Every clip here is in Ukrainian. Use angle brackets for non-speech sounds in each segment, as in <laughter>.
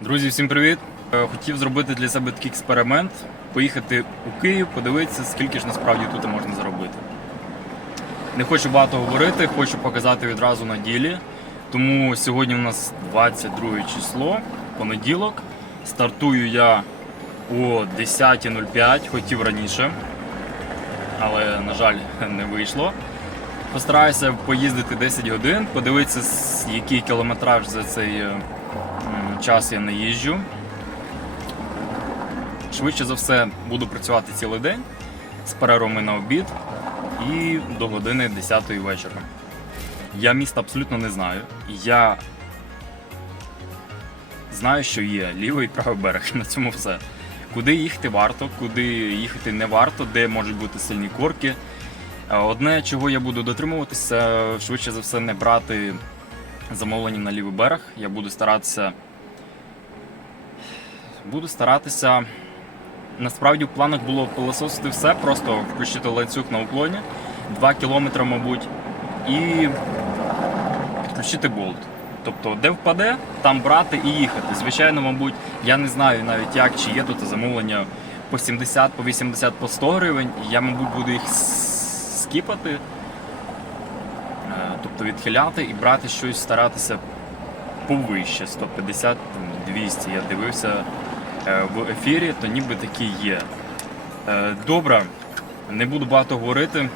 Друзі, всім привіт! Е, Хотів зробити для себе такий експеримент, поїхати у Київ, подивитися, скільки ж насправді тут можна заробити. Не хочу багато говорити, хочу показати відразу на ділі. Тому сьогодні у нас 22 число, понеділок. Стартую я о 10.05, хотів раніше, але, на жаль, <laughs> не вийшло. Постараюся поїздити 10 годин, подивитися, який кілометраж за цей е, час я не їжджу. Швидше за все буду працювати цілий день з перервами на обід і до години 10 вечора. Я міста абсолютно не знаю. Я знаю, що є лівий і правий берег. <laughs> На цьому все. Куди їхати варто, куди їхати не варто, де можуть бути сильні корки. Е, Одне, чого я буду дотримуватися, швидше за все не брати замовлення на лівий берег. Я буду старатися. Буду старатися. Насправді в планах було пилососити все, просто включити ланцюг на уклоні 2 кілометри, мабуть, і підключити болт. Тобто, де впаде, там брати і їхати. Звичайно, мабуть, я не знаю навіть як, чи є тут замовлення по 70, по 80, по 100 гривень. Я, мабуть, буду їх скіпати, е, тобто відхиляти і брати щось, старатися повище 150-200. Я дивився в ефірі, то ніби такі є. Е, Добре, не буду багато говорити.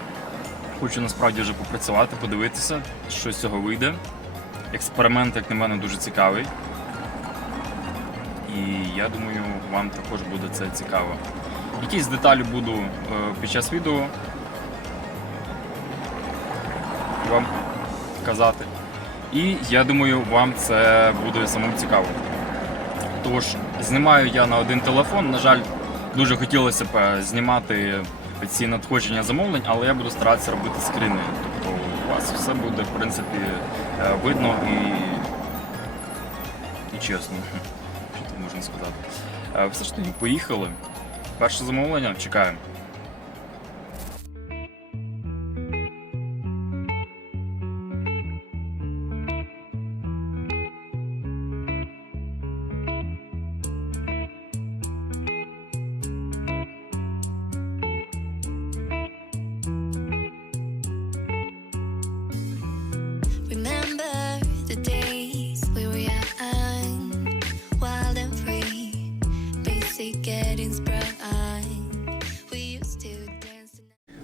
Хочу насправді вже попрацювати, подивитися, що з цього вийде. Експеримент, як на мене, дуже цікавий. І я думаю, вам також буде це цікаво. Якісь деталі буду е, під час відео вам казати. І я думаю, вам це буде самим цікаво. Тож, знімаю я на один телефон. На жаль, дуже хотілося б е, знімати ці надходження замовлень, але я буду старатися робити скріни. Тобто у вас все буде, в принципі, е, видно і, і чесно. <laughs> Що можна сказати. Е, Все ж таки, поїхали. Перше замовлення чекаємо.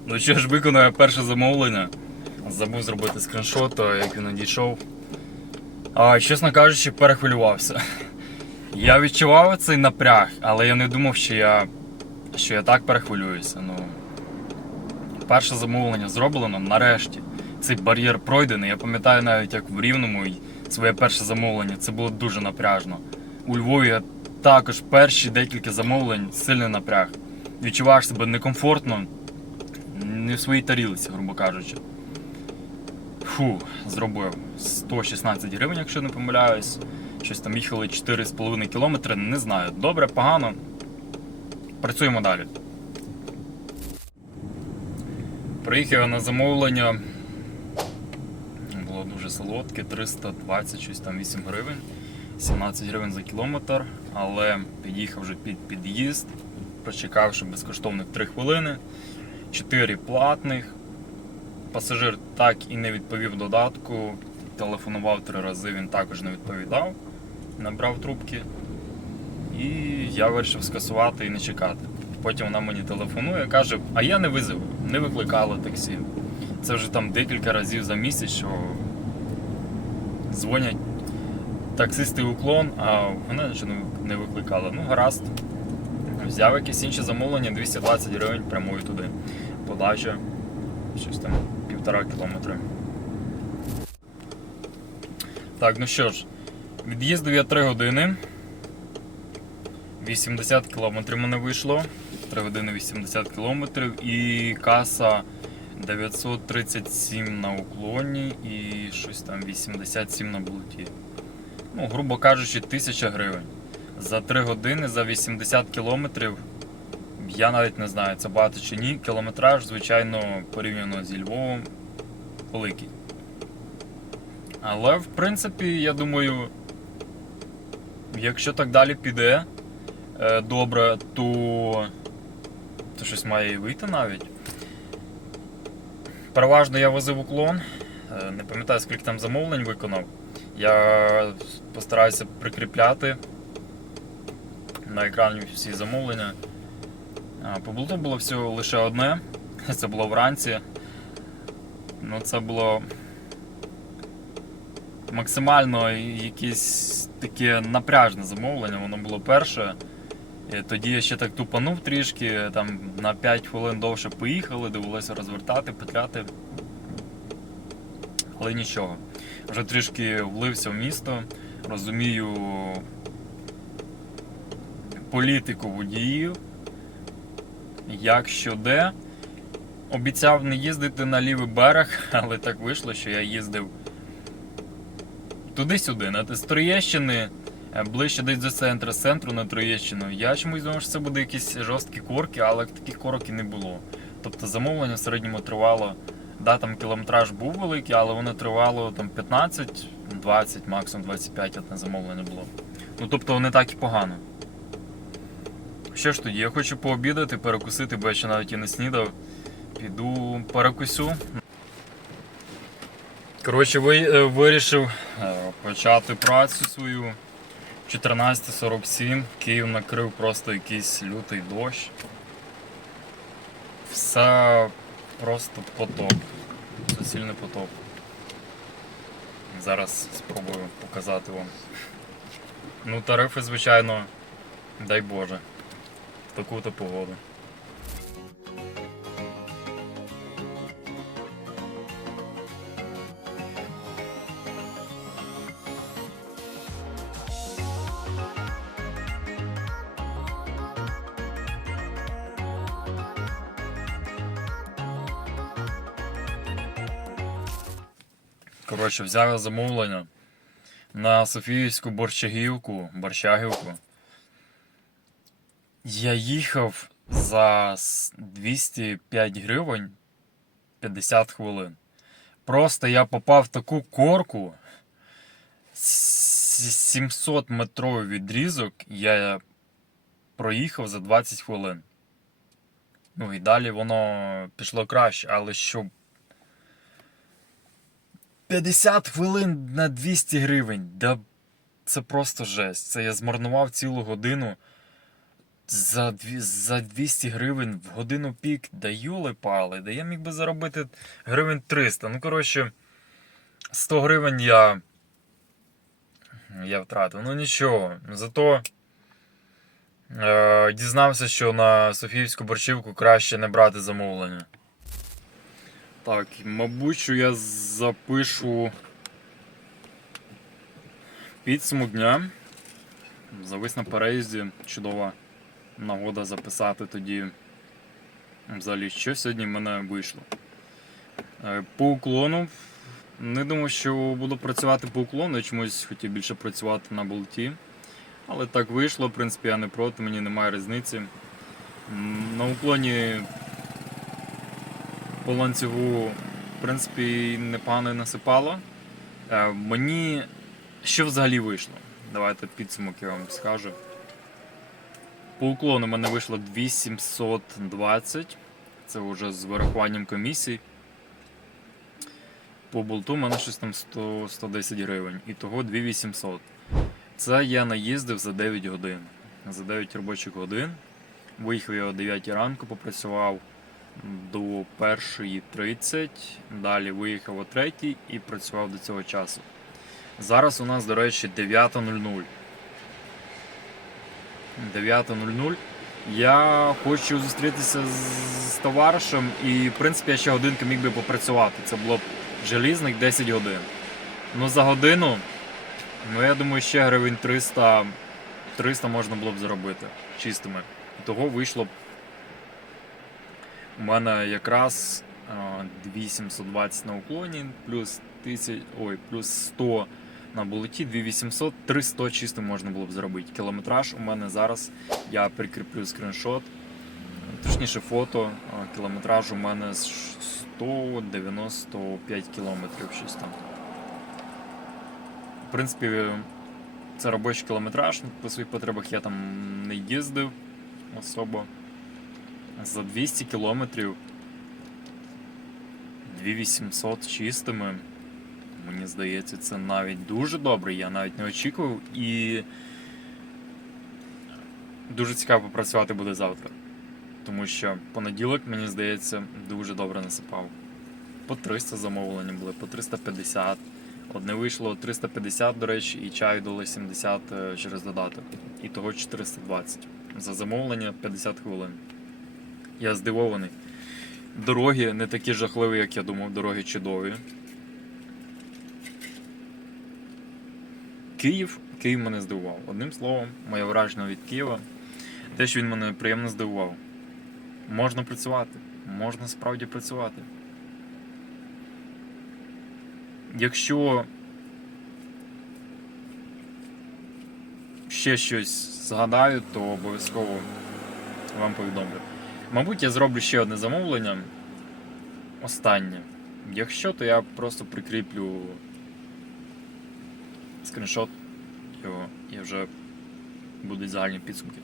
Ну що ж, виконую перше замовлення. Забув зробити скріншот, як він надійшов. А, чесно кажучи, перехвилювався. Я відчував цей напряг, але я не думав, що я, що я так перехвилююся. Ну, перше замовлення зроблено нарешті. Цей бар'єр пройдений. Я пам'ятаю навіть як в Рівному своє перше замовлення. Це було дуже напряжно. У Львові я також перші декілька замовлень сильний напряг. Відчуваєш себе некомфортно, не в своїй тарілці, грубо кажучи. Фу, зробив 116 гривень, якщо не помиляюсь. Щось там їхали 4,5 кілометри, не знаю. Добре, погано. Працюємо далі. Приїхав на замовлення. Було дуже солодке, 320, щось там 8 гривень, 17 гривень за кілометр, але під'їхав вже під під'їзд, прочекавши безкоштовних 3 хвилини. 4 платних. Пасажир так і не відповів додатку. Телефонував три рази, він також не відповідав. Набрав трубки. І я вирішив скасувати і не чекати. Потім вона мені телефонує, каже, а я не визив, не викликала таксі. Це вже там декілька разів за місяць, що дзвонять таксисти уклон, а вона нічого не- викликала. Ну, гаразд. Взяв якесь інше замовлення 220 гривень прямую туди. Подача щось там півтора кілометри. Так, ну що ж, від'їздив я 3 години. 80 кілометрів мене вийшло. 3 години 80 кілометрів і каса 937 на уклоні і щось там 87 на болоті. Ну, грубо кажучи, 1000 гривень. За 3 години, за 80 кілометрів я навіть не знаю, це багато чи ні. Кілометраж, звичайно, порівняно зі Львовом, великий. Але, в принципі, я думаю, якщо так далі піде е, добре, то, то щось має і вийти навіть. Переважно я возив уклон. Е, Не пам'ятаю, скільки там замовлень виконав. Я постараюся прикріпляти на екрані всі замовлення. По було всього лише одне. Це було вранці. Ну, це було максимально якесь таке напряжне замовлення. Воно було перше. І тоді я ще так тупанув трішки, там на 5 хвилин довше поїхали, довелося розвертати, петляти. Але нічого. Вже трішки влився в місто, розумію політику водіїв, як що де. Обіцяв не їздити на лівий берег, <laughs> але так вийшло, що я їздив туди-сюди, на з Троєщини, е, ближче десь до центру, з центру на Троєщину. Я чомусь думав, що це буде якісь жорсткі корки, але таких корок і не було. Тобто замовлення в середньому тривало. Да, там кілометраж був великий, але воно тривало там 15, 20, максимум 25 одне замовлення було. Ну тобто не так і погано. Що ж тоді, я хочу пообідати, перекусити, бо я ще навіть і не снідав. Піду перекусю. Коротше, е, вирішив е, почати працю свою. 14.47, Київ накрив просто якийсь лютий дощ. Все просто потоп. Суцільний потоп. Зараз спробую показати вам. Ну, тарифи, звичайно, дай Боже, таку-то погоду. Коротше, взяв замовлення на Софіївську борщагівку, борщагівку. Я їхав за 205 гривень 50 хвилин. Просто я попав в таку корку. 700 метровий відрізок я проїхав за 20 хвилин. Ну і далі воно пішло краще, але щоб 50 хвилин на 200 гривень. Да це просто жесть. Це я змарнував цілу годину за, дві, за 200 гривень в годину пік. Да юли пали. Да я міг би заробити гривень 300. Ну, коротше, 100 гривень я. Я втратив. Ну нічого. Зато е, дізнався, що на Софіївську борщівку краще не брати замовлення. Так, мабуть, що я запишу підсумок дня. Завис на переїзді. Чудова нагода записати тоді. Взагалі, що сьогодні в мене вийшло. Е, По уклону. Не думав, що буду працювати по уклону, я чомусь хотів більше працювати на болті. Але так вийшло, в принципі, я не проти, мені немає різниці. На уклоні по ланцюгу, в принципі, непогано насипало. Е, Мені що взагалі вийшло? Давайте підсумок я вам скажу. По уклону мене вийшло 2720. Це вже з вирахуванням комісій. По болту в мене щось там 100, 110 гривень. І того 2800. Це я наїздив за 9 годин. За 9 робочих годин. Виїхав я о 9 ранку, попрацював до 1.30, далі виїхав о 3 і працював до цього часу. Зараз у нас, до речі, 9.00. 9.00. Я хочу зустрітися з, товаришем і, в принципі, я ще годинку міг би попрацювати. Це було б желізних 10 годин. Ну за годину, ну я думаю, ще гривень 300, 300 можна було б заробити чистими. Того вийшло б у мене якраз а, 2720 на уклоні, плюс 1000, ой, плюс 100 на болоті, 2800, 300 чисто можна було б заробити. Кілометраж у мене зараз, я прикріплю скріншот, точніше фото, кілометраж у мене 195 кілометрів щось там. В принципі, Це робочий кілометраж. По своїх потребах я там не їздив особо. За 200 кілометрів 2800 чистими. Мені здається, це навіть дуже добре. Я навіть не очікував і дуже цікаво попрацювати буде завтра. Тому що понеділок, мені здається, дуже добре насипав. По 300 замовлення були, по 350. Одне вийшло 350, до речі, і чаю дали 70 е, через додаток. І того 420. За замовлення 50 хвилин. Я здивований. Дороги не такі жахливі, як я думав, дороги чудові. Київ, Київ мене здивував. Одним словом, моє враження від Києва, те, що він мене приємно здивував. Можна працювати, можна справді працювати. Якщо ще щось згадаю, то обов'язково вам повідомлю. Мабуть, я зроблю ще одне замовлення. Останнє. Якщо, то я просто прикріплю скріншот його і вже будуть загальні підсумки.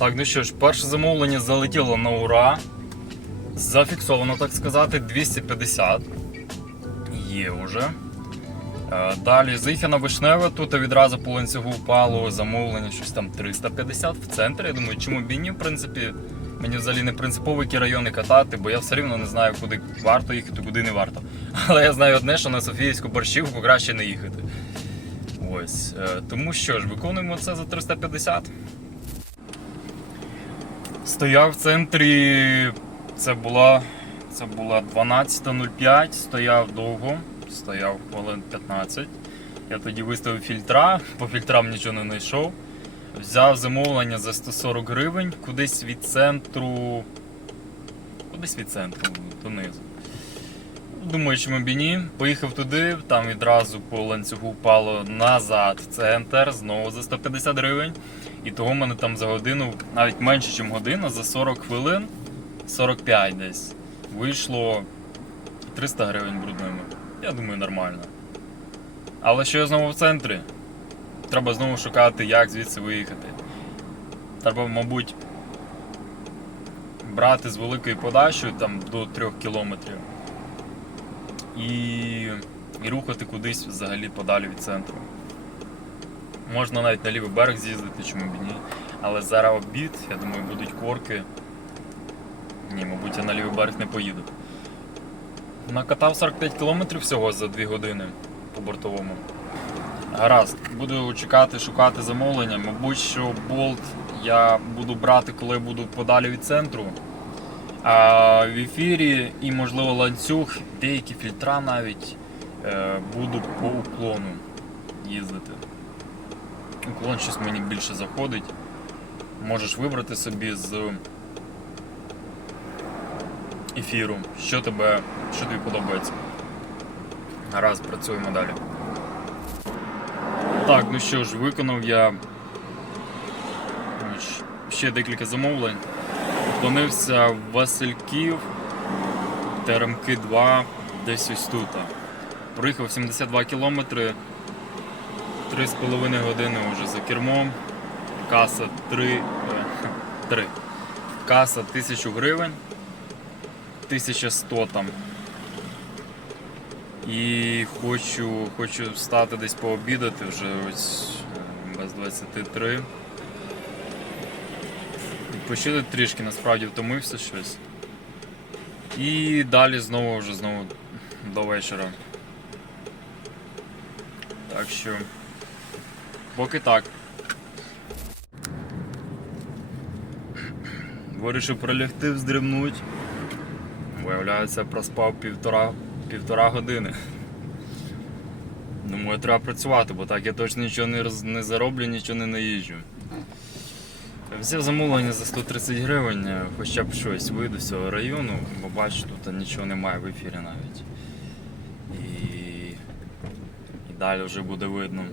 Так, ну що ж, перше замовлення залетіло на ура. Зафіксовано, так сказати, 250. Є вже. Е, Далі Зихіна Вишневе, тут відразу по ланцюгу впало замовлення, щось там 350 в центрі. Я думаю, чому б ні, в принципі, мені взагалі не принципово які райони катати, бо я все рівно не знаю, куди варто їхати, куди не варто. <laughs> Але я знаю одне, що на Софіївську борщівку краще не їхати. Ось. е, Тому що ж, виконуємо це за 350. Стояв в центрі. Це була, це була 12.05, стояв довго, стояв хвилин 15. Я тоді виставив фільтра, <laughs> по фільтрам нічого не знайшов. Взяв замовлення за 140 гривень, кудись від центру. Кудись від центру донизу. Думаю, чому б ні. Поїхав туди, там відразу по ланцюгу впало назад в центр, знову за 150 гривень. І того в мене там за годину, навіть менше, ніж година, за 40 хвилин, 45 десь, вийшло 300 гривень брудними. Я думаю, нормально. Але що я знову в центрі? Треба знову шукати, як звідси виїхати. Треба, мабуть, брати з великою подачею там до 3 кілометрів і, і рухати кудись взагалі подалі від центру. Можна навіть на лівий берег з'їздити, чому б ні. Але зараз обід, я думаю, будуть корки. Ні, мабуть, я на лівий берег не поїду. Накатав 45 кілометрів всього за 2 години по бортовому. Гаразд, буду чекати, шукати замовлення. Мабуть, що болт я буду брати, коли буду подалі від центру. А в ефірі і, можливо, ланцюг, деякі фільтра навіть е, буду по уклону їздити. Уклон щось мені більше заходить. Можеш вибрати собі з ефіру, що тебе, що тобі подобається. Гаразд, працюємо далі. Так, ну що ж, виконав я ще декілька замовлень. Уклонився в Васильків, Теремки 2, десь ось тут. Проїхав 72 кілометри, 3,5 години вже за кермом. Каса 3, е, 3. Каса 1000 гривень, 1100 там. І хочу, хочу встати десь пообідати вже ось е, без 23. Відпочили трішки, насправді втомився щось. І далі знову вже знову до вечора. Так що. Поки так. Вирішив пролягти, вздремнуть. Виявляється, проспав півтора, півтора години. Думаю, треба працювати, бо так я точно нічого не, не зароблю, нічого не наїжджу. Взяв замовлення за 130 гривень, е, хоча б щось вийду з цього району, бо бачу, тут нічого немає в ефірі навіть. І, і далі вже буде видно.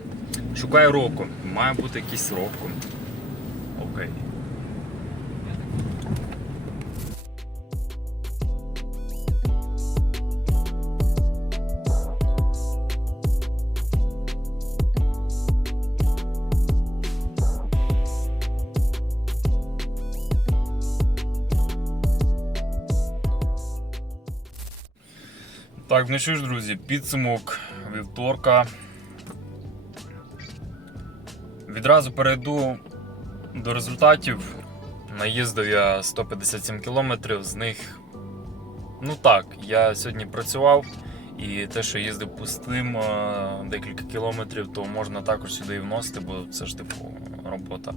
Шукаю року. Має бути якийсь року. Окей. Так, ну що ж, друзі, підсумок вівторка. Відразу перейду до результатів. Наїздив я 157 кілометрів, з них. Ну так, я сьогодні працював, і те, що їздив пустим е, декілька кілометрів, то можна також сюди і вносити, бо це ж типу робота.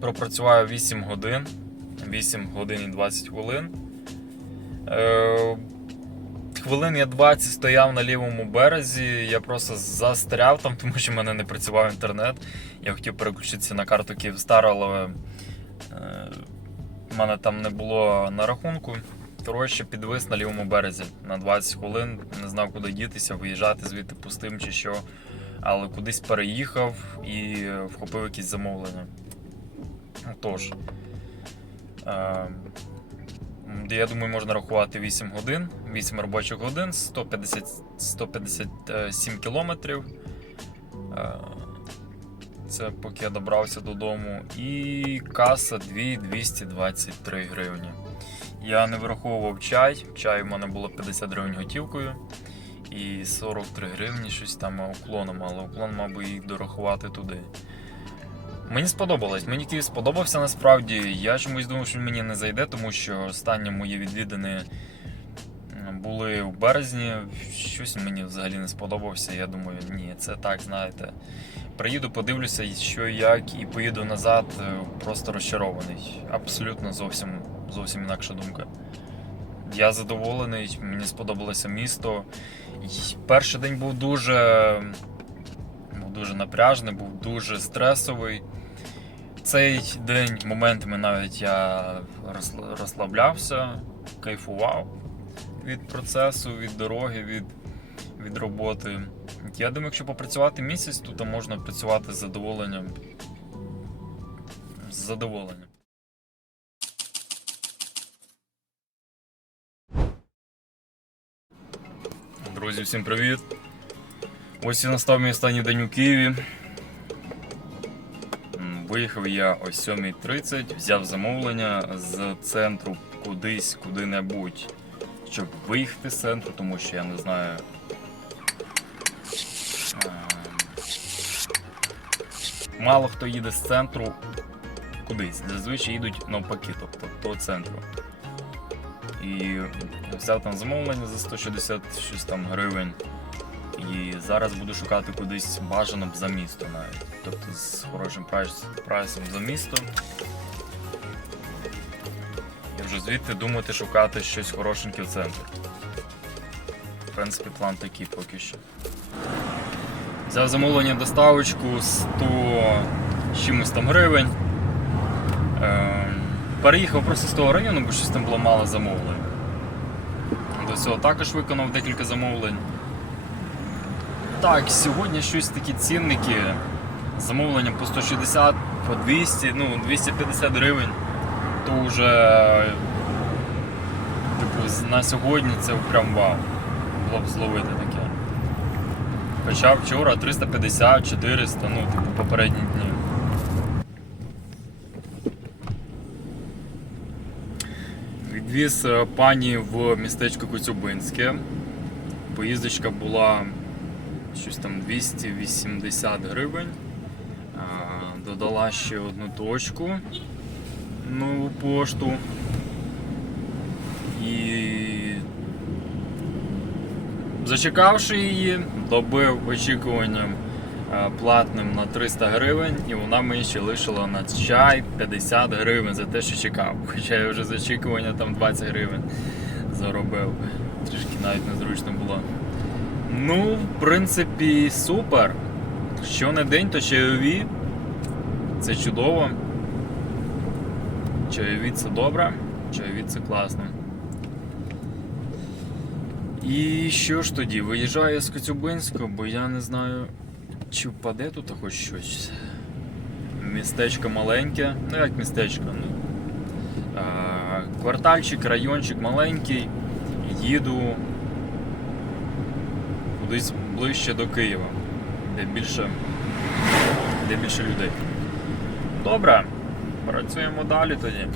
Пропрацював 8 годин, 8 годин і 20 хвилин. Хвилин я 20 стояв на лівому березі, я просто застряв там, тому що в мене не працював інтернет. Я хотів переключитися на карту Київстар, але е, в мене там не було на рахунку. Коротше, підвис на лівому березі на 20 хвилин, не знав, куди дітися, виїжджати звідти пустим чи що. Але кудись переїхав і вхопив якісь замовлення. Тож. Е, я думаю, можна рахувати 8 годин, 8 робочих годин, 150, 157 кілометрів. Е, Це поки я добрався додому. І каса 2223 гривні. Я не враховував чай. Чай у мене було 50 гривень готівкою. І 43 гривні щось там уклоном, але уклон, мабуть, їх дорахувати туди. Мені сподобалось. Мені Київ сподобався насправді. Я чомусь думав, що він мені не зайде, тому що останні мої відвідини були у березні. Щось мені взагалі не сподобався. Я думаю, ні, це так, знаєте. Приїду, подивлюся, що і як, і поїду назад, е, просто розчарований. Абсолютно зовсім, зовсім інакша думка. Я задоволений, мені сподобалося місто. Перший день був дуже був дуже напряжний, був дуже стресовий. Цей день моментами навіть я розслаблявся, кайфував від процесу, від дороги, від, від роботи. Я думаю, якщо попрацювати місяць, то можна працювати з задоволенням. З задоволенням. Друзі, всім привіт! Ось і настав мій останній день у Києві. Виїхав я о 7.30, взяв замовлення з центру кудись, куди-небудь, щоб виїхати з центру, тому що я не знаю. ем, Мало хто їде з центру кудись. Зазвичай їдуть навпаки, тобто до центру. І взяв там замовлення за 160 щось там гривень. І зараз буду шукати кудись бажано б за місто навіть. Тобто з хорошим прайс, прайсом за місто. І вже звідти думати шукати щось хорошеньке в центрі. В принципі, план такий поки що. Взяв замовлення доставочку 100 чимось там гривень. Ем, переїхав просто з того району, бо щось там було мало замовлень. До цього також виконав декілька замовлень. Так, сьогодні щось такі цінники. Замовлення по 160, по 200, ну 250 гривень. То вже типу, на сьогодні це прям вау. Було б зловити таке. Хоча вчора 350, 400, ну, типу, попередні дні. Відвіз е, пані в містечко Коцюбинське. Поїздочка була щось там 280 гривень. Додала ще одну точку нову пошту. І зачекавши її, добив очікуванням платним на 300 гривень, і вона мені ще лишила на чай 50 гривень за те, що чекав. <laughs> Хоча я вже з очікування там 20 гривень заробив. Трішки навіть незручно було. Ну, в принципі, супер. Що не день, то чайові. Це чудово. Чайові це добре, чайові це класно. І що ж тоді? Виїжджаю з Коцюбинська, бо я не знаю, чи впаде тут хоч щось. Містечко маленьке, ну як містечко, ну. Квартальчик, райончик маленький. Їду кудись ближче до Києва, де більше, де більше людей. Добре, працюємо далі тоді.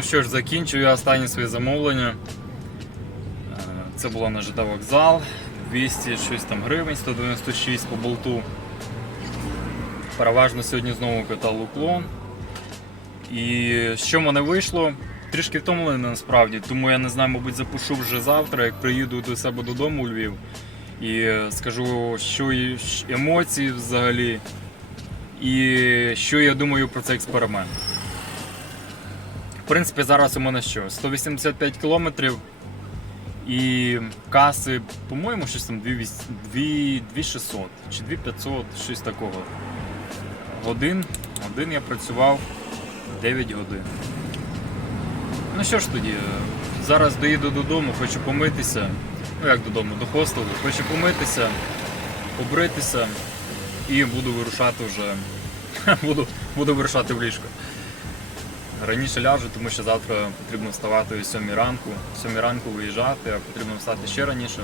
Ну що ж, закінчую я останнє своє замовлення. Е, Це було на ЖД вокзал. 200 щось там гривень, 196 по болту. Переважно сьогодні знову катав уклон. І що в мене вийшло? Трішки втомлений насправді, тому я не знаю, мабуть, запишу вже завтра, як приїду до себе додому у Львів. І скажу, що щ- емоції взагалі, і що я думаю про цей експеримент. Принципі, зараз у мене що? 185 кілометрів і каси, по-моєму, щось там 2600 чи 2500, щось такого. Годин, годин я працював 9 годин. Ну що ж тоді, зараз доїду додому, хочу помитися. Ну як додому, до хостелу, хочу помитися, побритися і буду вирушати вже. <laughs> буду, буду вирушати в ліжко. Раніше ляжу, тому що завтра потрібно вставати о 7 ранку. О 7 ранку виїжджати, а потрібно встати ще раніше.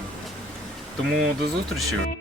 Тому до зустрічі.